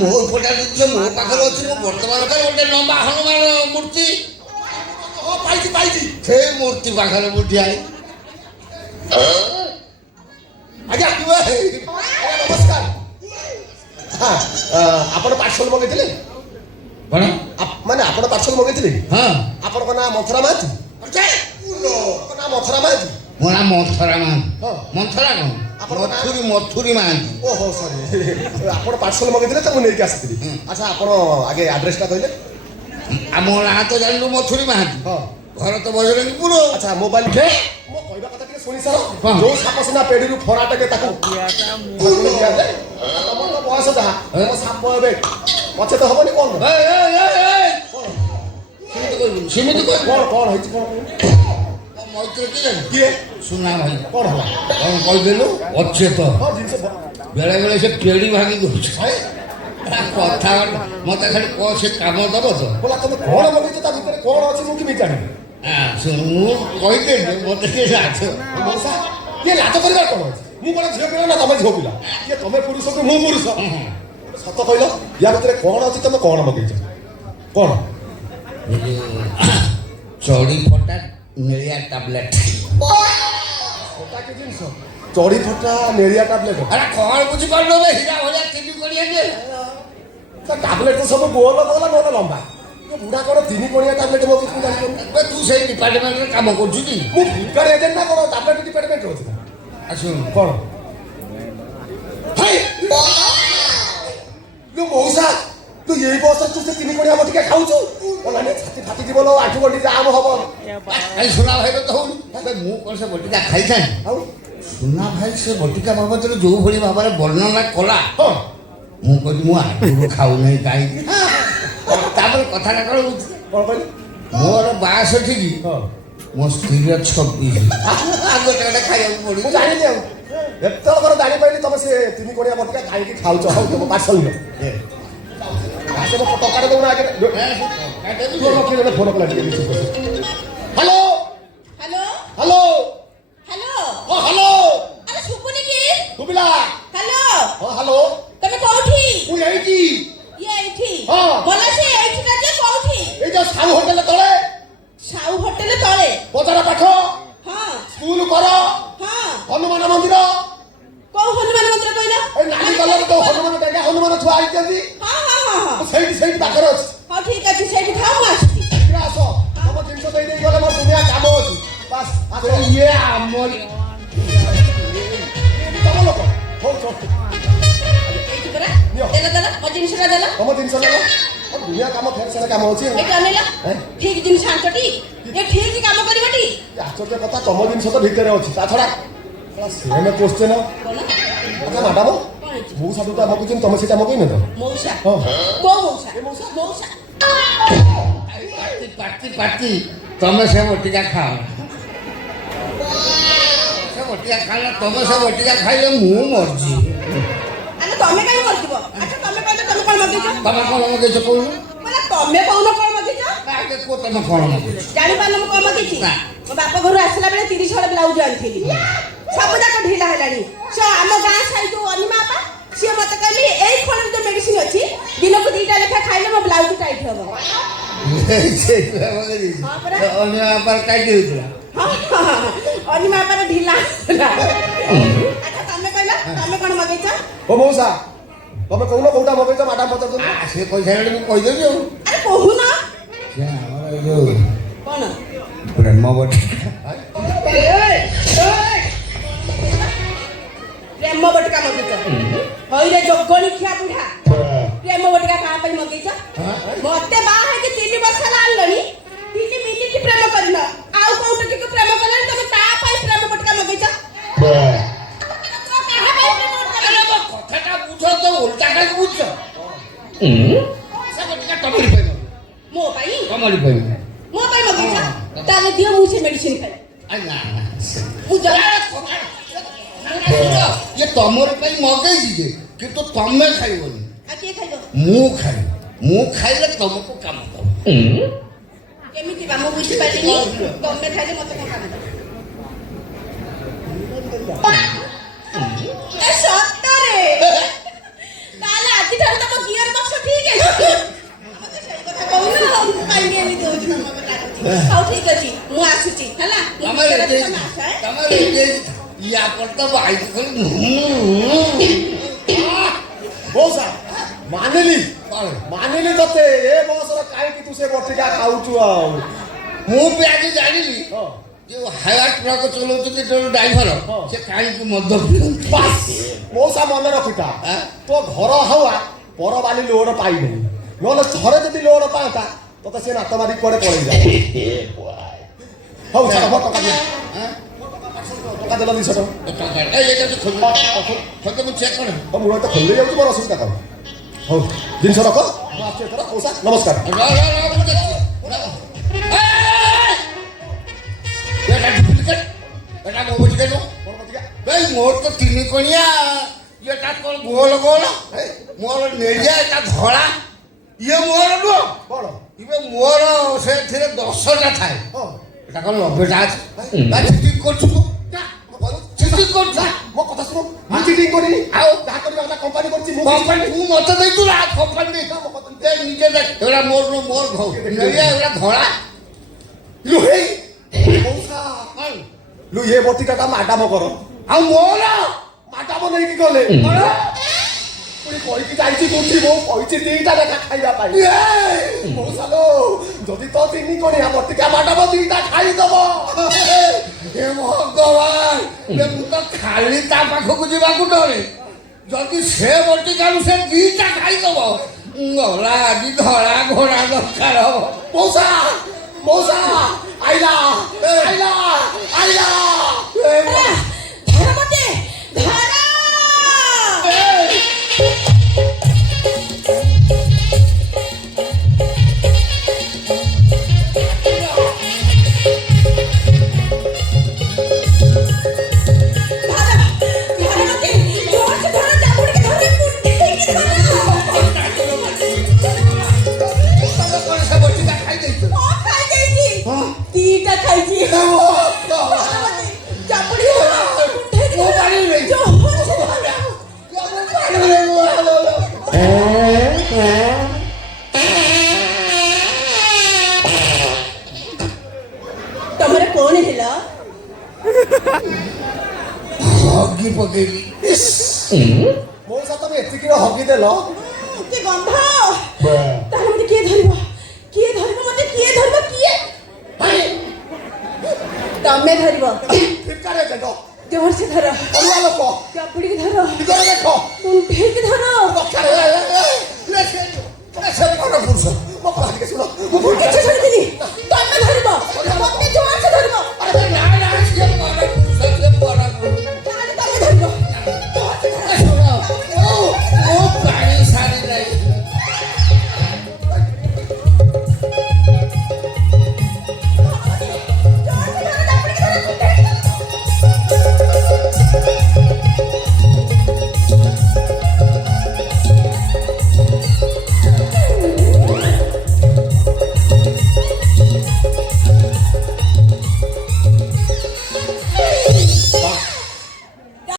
ମୋ ଉପରଟା ସେ ମୋ ପାଖରେ ଅଛି। ମୁଁ ବର୍ତ୍ତମାନ ପାଇଁ ଗୋଟେ ଲମ୍ବା ହନୁମାନ ମୂର୍ତ୍ତି ପାଇଛି ସେଇ ମୂର୍ତ୍ତି ପାଖରେ ମୁଁ ଠିଆ ହେଇ। ଆଜ୍ଞା ନମସ୍କାର। ହଁ ଆପଣ ପାର୍ସଲ ମଗେଇଥିଲେ? କ'ଣ ମାନେ ଆପଣ ପାର୍ସଲ ମଗେଇଥିଲେ? ହଁ। ଆପଣଙ୍କ ନାଁ ମନ୍ଥରା ମାହାନ୍ତି? ନାଁ ମନ୍ଥରା ମାହାନ୍ତି? ମୋ ନାଁ ମନ୍ଥରା ମାହାନ୍ତି। ହଁ। ମନ୍ଥରା କ'ଣ? ମଥୁରୀ ମାହାନ୍ତି। ଓହୋ ସରି ଆପଣ ପାର୍ସଲ ମଗେଇଥିଲେ ତ ମୁଁ ନେଇକି ଆସିଥିଲି। ଆଚ୍ଛା ଆପଣ ଆଗେ ଆଡ୍ରେସଟା କହିଲେ? ଆଉ ମୋ ନାଁ ତ ଜାଣିଲୁ ମଥୁରୀ ମାହାନ୍ତି। ହଁ। ଘର ତ ବଜରଙ୍ଗପୁର। ଆଚ୍ଛା ମୋବାଇଲ ମୋ କହିବା କଥା ଟିକେ ଶୁଣି ସାର। ହଁ। ଯୋଉ ସାପ ସିନା ପେଡିରୁ ଫରାଟକେ ତାକୁ ଦିଆଯାଏ। ତମର ତ ବୟସ ଯାହା ସାପ ଏବେ ପଛେ ତ ହବନି କ'ଣ? ସେମିତି କହିବୁ। କ'ଣ ହେଇଛି କ'ଣ? ମୈତ୍ର କିଏ? ସୁନା ଭାଇ। କ'ଣ ହେଲା? କ'ଣ କହିଦେଲୁ? ଅଚେତ ହଁ ଜିନିଷ ବେଳେ ବେଳେ ସେ କେଳି ଭାଙ୍ଗି ଦଉଛି। କଥା ମତେ ଖାଲି କହ ସେ କାମ ଦବ ତ। ବୋଲା ତମେ କ'ଣ ମଗେଇଛ ତା ଭିତରେ କ'ଣ ଅଛି ମୁଁ କେମିତି ଜାଣିବି? ମୁଁ କହିଦେଲି ମତେ ଟିକେ ଲାଜ। କିଏ ଲାଜ କରିବାର କ'ଣ ଅଛି? ମୁଁ କ'ଣ ଝିଅ ପିଲା ନା ତମେ ଝିଅ ପିଲା? କିଏ ତମେ ପୁରୁଷକୁ ମୁଁ ପୁରୁଷ? ସତ କହିଲ ୟା ଭିତରେ କ'ଣ ଅଛି? ତମେ କ'ଣ ମଗେଇଛ? କ'ଣ? ଚଢି ଫଟା ନେଳିଆ ଟାବଲେଟ। ସେଟା କି ଜିନିଷ? ଚଢି ଫଟା ନେଳିଆ ଟାବଲେଟ? ଆରେ କ'ଣ ବୁଝିପାରୁନ? ହୀରା ଭଳିଆ ତିନି କୋଡ଼ିଆ ଯେ ଟାବଲେଟ ସବୁ ଗୋଲ ଗୋଲ ନହେଲେ ଲମ୍ବା। ବୁଢା କ'ଣ ତିନି କୋଣିଆ ଟାବଲେଟ ମଗେଇଛି ମୁଁ ଜାଣିପାରୁନି। ତୁ ସେଇ ଡିପାର୍ଟମେଣ୍ଟରେ କାମ କରୁଛୁ କି? ମୁଁ ଫ୍ଲିପକାର୍ଟ ଏଜେଣ୍ଟ ନା କ'ଣ ଟାବଲେଟ ଡିପାର୍ଟମେଣ୍ଟରେ ଅଛି? ଆସୁନ କ'ଣ? ମଉସା ତୁ ଏଇ ବସରେ ତୁ ସେ ତିନି କୋଣିଆ ବଟିକା ଖାଉଛୁ? ଛାତି ଫାଟି ଯିବ ଲୋ, ଆଠୁ ଗଣ୍ଡି ଜାମ ହବ। କାଇଁ ସୁନା ଭାଇ ତ ହଉନି। ମୁଁ କ'ଣ ସେ ବଟିକା ଖାଇଥାଏ? ଆଉ ସୁନା ଭାଇ ସେ ବଟିକା ବାବଦରେ ଯୋଉ ଭଳି ଭାବରେ ବର୍ଣ୍ଣନା କଲା, ହଁ ମୁଁ କହିଲି ମୁଁ ଆଗରୁ ଖାଉନାହିଁ କାହିଁକି। ତାପରେ କଥାଟା କ'ଣ ହଉଛି? କ'ଣ କହିଲି? ମୋର 62 ହଁ ମୋ ସ୍ତ୍ରୀର 26। ଆଗଟା ଖାଇବାକୁ ପଡୁଛି। ମୁଁ ଜାଣିଲି ଆଉ ଏତେବେଳେ ଜାଣିପାରିଲି ତମେ ସେ ତିନି କୋଣିଆ ବଟିକା କାହିଁକି ଖାଉଛ। ହଉ ତମ ପାର୍ସଲ ନିଅ। ଟଙ୍କାଟେ ଦେଉନ ଆଗରେ। ଫୋନ କଲା ଟିକେ ରିସିଭ୍ କର। ହ୍ୟାଲୋ ହ୍ୟାଲୋ ହ୍ୟାଲୋ ହ୍ୟାଲୋ ହଁ ହ୍ୟାଲୋ ଆରେ ଶୁଭୁନି କି? ଶୁଭିଲା? ହ୍ୟାଲୋ ହଁ ହ୍ୟାଲୋ ତମେ କୋଉଠି? ମୁଁ ଏଇଠି। ଇଏ ଏଇଠି? ହଁ। ଭଲ ସେ ଏଇଠି ନା ଯେ କୋଉଠି? ଏଇ ଯୋଉ ସାହୁ ହୋଟେଲ ତଳେ, ସାଉ ହୋଟେଲ ତଳେ? ବଜାର ପାଖ, ହଁ ସ୍କୁଲ କର, ହଁ। ହନୁମାନ ମନ୍ଦିର। କୋଉ ହନୁମାନ ମନ୍ଦିର କହିଲ? ଏଇ ନାଲି କଲର ଯୋଉ ହନୁମାନ ଡେଙ୍ଗା ହନୁମାନ ଛୁଆ ହେଇଛନ୍ତି ହଁ ହଁ ହଁ ହଁ ସେଇଠି ପାଖରେ ଅଛି। ହଉ ଠିକ ଅଛି ସେଇଠି ଥାଉ ମୁଁ ଆସୁଛି। ଶୀଘ୍ର ଆସ। ତମ ଜିନିଷ ଦେଇ ଦେଇ ଗଲେ ମୋର ଦୁନିଆ କାମ ଅଛି। ବାସ୍ ଆସ। ଇଏ ଆମରି ତମ ଲୋକ ହଉ ଚଳ। ଏଇଠି ପରା ନିଅ। ଦେଲ ମୋ ଜିନିଷଟା ଦେଲ। ତମ ଜିନିଷ ନେଲ। ଦୁନିଆ କାମ ଫେର ସେଟା କାମ ଅଛି। ଏଇଟା ଅନେଇଲ ଠିକ ଜିନିଷ ଆଣିଛଟି? ଏ ଠିକ କାମ କରିବଟି? ଆଶ୍ଚର୍ଯ୍ୟ କଥା ତମ ଜିନିଷ ତ ଭିତରେ ଅଛି। ତା ଛଡା ସେମ୍ କୋଶ୍ଚେନ। କଣ? ଆଚ୍ଛା ମ୍ୟାଡାମ କଣ ହେଇଛି? ମୁଁ ସାଧୁଟା ମଗୁଛନ୍ତି ତମେ ସେଇଟା ମଗେଇନ ତ? ମଉସା? ହଁ। କୋଉ ମଉସା? ଏ ମଉସା? ମଉସା ପାଟି ତମେ ସେ ବଟିକା ଖାଅ। ସେ ବଟିକା ଖାଇଲେ ତମେ ସେ ବଟିକା ଖାଇଲେ ମୁଁ ମରିଯିବି। ଆରେ ତମେ କାହିଁ ମରିଯିବ? ଆଚ୍ଛା ତମେ କହିଲେ ତମେ କଣ ମଗେଇଛ? ତମେ କ'ଣ ମଗେଇଛ କହୁନ? ମାନେ ତମେ କହୁନ କଣ ମଗେଇଛ? ଆଗେ କୁହ ତମେ କ'ଣ ମଗେଇଛ? ଜାଣିପାରିଲ ମୁଁ କଣ ମଗେଇଛି? ନା। ମୋ ବାପ ଘରୁ ଆସିଲା ବେଳେ 30 ହଳ ବ୍ଲାଉଜ ଆଣିଥିଲି। ସବୁ ଯାକ ଢିଲା ହେଲାଣି। ଆମ ଗାଁ ସାହି ଯୋଉ ଅନିମା ବାପା ସିଏ ମତେ କହିଲି ଏଇ ଖଣ୍ଡରେ ଯୋଉ ମେଡିସିନ ଅଛି ଦିନକୁ 2ଟା ଲେଖା ଖାଇଲେ ମୋ ବ୍ଲାଉଜ ଟାଇଟ୍ ହବ। ହଁ ପରା। ଅନ୍ୟ ବାପାର କାହିଁକି ହେଇଥିଲା? ଅନିମା ବାପାର ଢିଲା ହେଲା। ଆଚ୍ଛା ତମେ କହିଲ ତମେ କଣ ମଗେଇଛ? ଓ ମଉସା ତମେ କହୁନ କୋଉଟା ମଗେଇଛ? ମ୍ୟାଡାମ ପଚାରୁଛନ୍ତି। ସେ ପଇସା ମୁଁ କହିଦେବି ଆଉ। ଆରେ କହୁନ ସେ ଆମର ଏଇ ଯୋଉ କଣ? ପ୍ରେମ ବଟିକା। ପ୍ରେମ ବଟିକା ମଗେଇଛ? ହଇରେ ଯୋଗଣୀ ଖିଆ ବୁଢା ପ୍ରେମ ବଟିକା କାହା ପାଇଁ ମଗେଇଛ? ମତେ ବାହା ହେଇକି 3 ବର୍ଷ ହେଲା ଆଣିଲଣି 3 ମିନିଟ ପ୍ରେମ କରିନ। ଆଉ କୋଉଠି ଟିକେ ପ୍ରେମ କଲଣି ତମେ ତା ପାଇଁ ପ୍ରେମ ବଟିକା ମଗେଇଛ? କଥାଟା ବୁଝ ତ ଓଲଟା କାହିଁକି ବୁଝ? ସେ ବଟିକା ତମରି ପାଇଁ ମୋ ପାଇଁ? ତମରି ପାଇଁ ମୋ ପାଇଁ ମଗେଇଛ? ତାହେଲେ ଦିଅ ମୁଁ ସେ ମେଡିସିନ ଖାଇ। ଇଏ ତମର ପାଇଁ ମଗେଇଛି ଯେ କିନ୍ତୁ ତମେ ଖାଇବନି। ଆଉ କିଏ ଖାଇବ? ମୁଁ ଖାଇବି। ମୁଁ ଖାଇଲେ ତମକୁ କାମ ଦବ। କେମିତି ବା ମୁଁ ବୁଝିପାରିଲିନି। ତମେ ଖାଇଲେ ମତେ କଣ କାମ ଦବ? ସତରେ ତାହେଲେ ଆଜି ଆଜିଠାରୁ ତମ ଗିଅର ବକ୍ସ ଠିକ ଅଛି ମତେ ସେଇ କଥା କହୁନ ମୁଁ କାହିଁକି ଏମିତି ହଉଛି ତମକୁ ଡାକୁଛି ହଉ ଠିକ ଅଛି ମୁଁ ଆସୁଛି ହେଲା ୟା ପରେ ତ ବାଇକ ମଉସା ମାନିଲି ତତେ ଏ ବୟସର କାହିଁକି ତୁ ସେ ବଟିକା ଖାଉଛୁ ଆଉ ମୁଁ ବି ଆଜି ଜାଣିଲି ଯୋଉ ହାଇୱା ଟ୍ରକ୍ ଚଲାଉଛନ୍ତି ଡ୍ରାଇଭର ସେ କାହିଁକି ମଦ ପିଅନ୍ତି ମଉସା ମନେ ରଖିଥା ତୋ ଘର ହାୱା ପର ବାଲି ଲୋଡ ପାଇନି ନହେଲେ ଥରେ ଯଦି ଲୋଡ ପାଆନ୍ତା ତତେ ସେ ନାତ ମାରି କୁଆଡେ ପଳେଇ ଯାଏ ହଉ ଛାଡ଼ ମୋ ଟଙ୍କା ଦିଅ ଟଙ୍କା ଦେଲ 200 ଟଙ୍କା ଏଇଟା ତ ଖୋଲ ମୁଁ ଚେକ୍ କରେ ମୁଁ ତ ଖୋଲି ଯାଉଛି ମୋର ଅସୁବିଧା କଣ ହଉ ଜିନିଷ ରଖ ମୁଁ ଆସୁଛି ଏଥର ମଉସା ନମସ୍କାର ମୋର ତ 3 କଣିଆ ଇଏଟା କଣ ଗୋଲ ଗୋଲ ମୋର ନେଳିଆ ଏଟା ଧଳା ଇଏ ମୋର ନୁହଁ କଣ ଇଏ ମୋର ସେଥିରେ 10ଟା ଥାଏ ଏଟା କଣ 90ଟା ଅଛି ଚିଟିଂ କରୁଛୁ ଚିଟିଂ କରୁଛୁ ମୋ କଥା ଶୁଣ ମୁଁ ଚିଟିଂ କରିନି ଆଉ ଯାହା କରିବା କଥା କମ୍ପାନୀ କରିଛି କମ୍ପାନୀ ତୁ ମତେ ଦେଇଛୁ ନା କମ୍ପାନୀ ଦେଇଛୁ ନିଜେ ଦେଖ ଏଗୁଡ଼ା ମୋର ଘଉ ନେଳିଆ ଏଗୁଡ଼ା ଧଳା ମଉସା ଲୁ ଏ ବଟିକାଟା ମାଡାମ କର ଆଉ ମୋର ମାଡାମ ନେଇକି ଗଲେ ପୁଣି କହିକି ଯାଇଛି କୋଉଠି ମୁଁ କହିଛି 2ଟା ଲେଖା ଖାଇବା ପାଇଁ ମଉସା ଲୋ ଯଦି ତ 3 କଣିଆ ବଟିକା ମାଡାମ 2ଟା ଖାଇଦବ ଏ ଭଗବାନ ମୁଁ ତ ଖାଲି ତା ପାଖକୁ ଯିବାକୁ ଡରେ ଯଦି ସେ ବଟିକାରୁ ସେ 2ଟା ଖାଇଦବ ଗଲା ଆଜି ଧଳା ଘୋଡ଼ା ଦରକାର ହବ ମଉସା ଆଇଲା ଧର ମତେ ଧର ଦିଟା ଖାଇଛି ଚାପୁଡ଼ି ତମର କଣ ହେଲା ହଗି ପକେଇଲି ମଉସା ତମେ ଏତିକିରେ ହଗି ଦେଲ ଏତେ ଗନ୍ଧ ତାହେଲେ ମତେ କିଏ ଧରିବ କିଏ ତମେ ଧରିବ ଠିକାରେ ଦେଖ ଜୋରସେ ଧର ଅଲଗା ଲୋକ ଚାପୁଡ଼ିକି ଧର ଠିକାରେ ଦେଖ କୁଣ୍ଠେଇକି ଧର ଦରକାର